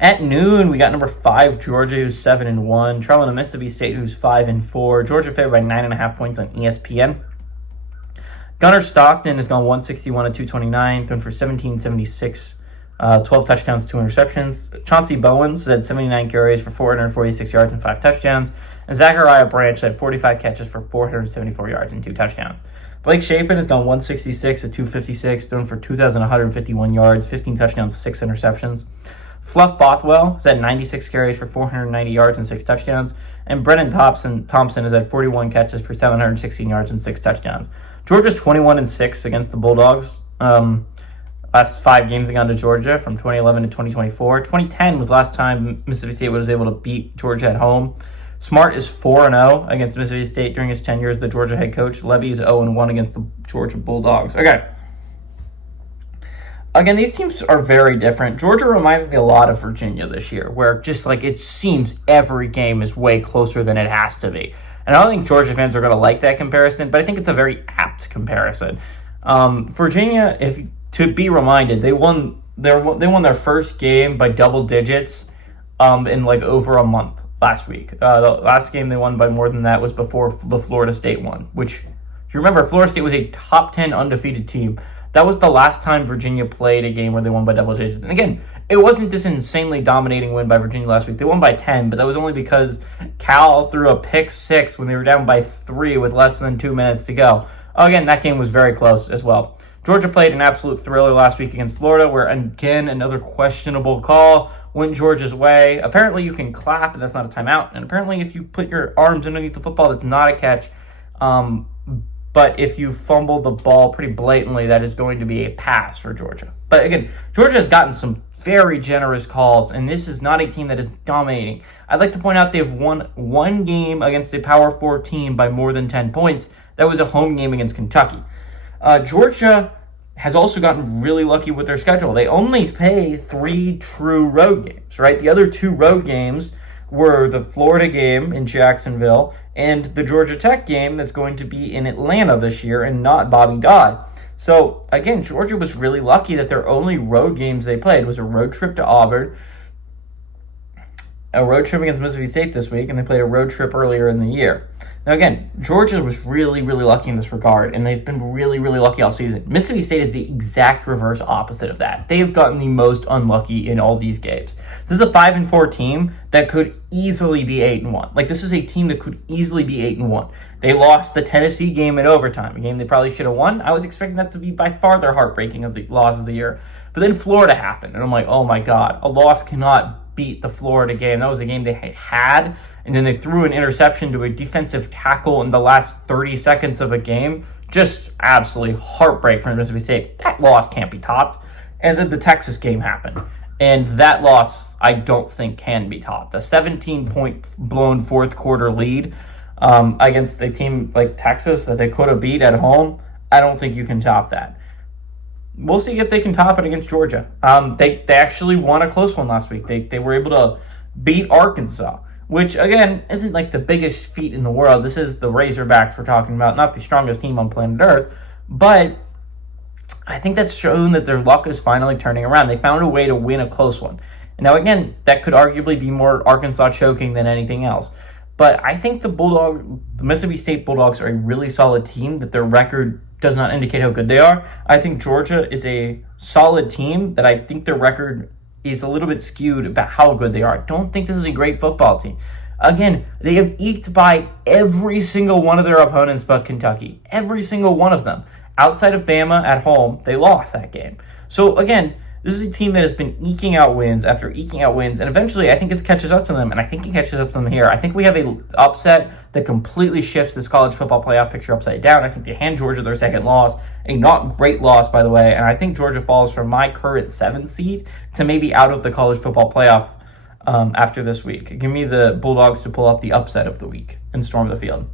At noon, we got number 5 Georgia, who's 7-1, traveling to Mississippi State, who's 5-4. Georgia favored by 9.5 points on ESPN. Gunnar Stockton has gone 161 to 229, thrown for 1776, 12 touchdowns, 2 interceptions. Chauncey Bowens had 79 carries for 446 yards and 5 touchdowns. And Zachariah Branch had 45 catches for 474 yards and 2 touchdowns. Blake Shapen has gone 166 to 256, thrown for 2,151 yards, 15 touchdowns, 6 interceptions. Fluff Bothwell has had 96 carries for 490 yards and 6 touchdowns. And Brennan Thompson has had 41 catches for 716 yards and 6 touchdowns. Georgia's 21-6 against the Bulldogs. Last 5 games they gone to Georgia from 2011 to 2024. 2010 was the last time Mississippi State was able to beat Georgia at home. Smart is 4-0 against Mississippi State during his tenure as the Georgia head coach. Levy is 0-1 against the Georgia Bulldogs. Okay. Again, these teams are very different. Georgia reminds me a lot of Virginia this year, where just like it seems every game is way closer than it has to be. And I don't think Georgia fans are going to like that comparison, but I think it's a very apt comparison. Virginia, to be reminded, they won their first game by double digits in like over a month last week. The last game they won by more than that was before the Florida State one, which, if you remember, Florida State was a top 10 undefeated team. That was the last time Virginia played a game where they won by double digits. And again, it wasn't this insanely dominating win by Virginia last week. They won by 10, but that was only because Cal threw a pick 6 when they were down by 3 with less than 2 minutes to go. Again, that game was very close as well. Georgia played an absolute thriller last week against Florida, where, again, another questionable call went Georgia's way. Apparently, you can clap, and that's not a timeout. And apparently, if you put your arms underneath the football, that's not a catch. But if you fumble the ball pretty blatantly, that is going to be a pass for Georgia. But again, Georgia has gotten some very generous calls, and this is not a team that is dominating. I'd like to point out they've won one game against a Power 4 team by more than 10 points. That was a home game against Kentucky. Georgia has also gotten really lucky with their schedule. They only play 3 true road games, right? The other 2 road games were the Florida game in Jacksonville and the Georgia Tech game that's going to be in Atlanta this year and not Bobby Dodd. So, again, Georgia was really lucky that their only road games they played was a road trip to Auburn, a road trip against Mississippi State this week, and they played a road trip earlier in the year. Now, again, Georgia was really, really lucky in this regard, and they've been really, really lucky all season. Mississippi State is the exact reverse opposite of that. They have gotten the most unlucky in all these games. This is a 5-4 team that could easily be 8-1. Like, this is a team that could easily be 8-1. They lost the Tennessee game in overtime, a game they probably should have won. I was expecting that to be by far their heartbreaking of the loss of the year. But then Florida happened, and I'm like, oh my God, a loss cannot beat the Florida game. That was a game they had, and then they threw an interception to a defensive tackle in the last 30 seconds of a game. Just absolutely heartbreak for Mississippi State. That loss can't be topped. And then the Texas game happened, and that loss I don't think can be topped. A 17-point blown fourth quarter lead against a team like Texas that they could have beat at home, I don't think you can top that. We'll see if they can top it against Georgia. They actually won a close one last week. They were able to beat Arkansas, which, again, isn't like the biggest feat in the world. This is the Razorbacks we're talking about, not the strongest team on planet Earth. But I think that's shown that their luck is finally turning around. They found a way to win a close one. And now, again, that could arguably be more Arkansas choking than anything else. But I think the Mississippi State Bulldogs are a really solid team, that their record does not indicate how good they are. I think Georgia is a solid team that I think their record is a little bit skewed about how good they are. I don't think this is a great football team. Again, they have eked by every single one of their opponents but Kentucky. Every single one of them. Outside of Bama at home, they lost that game. So again, this is a team that has been eking out wins after eking out wins, and eventually I think it catches up to them, and I think it catches up to them here. I think we have an upset that completely shifts this college football playoff picture upside down. I think they hand Georgia their second loss, a not great loss, by the way, and I think Georgia falls from my current 7th seed to maybe out of the college football playoff after this week. Give me the Bulldogs to pull off the upset of the week and storm the field.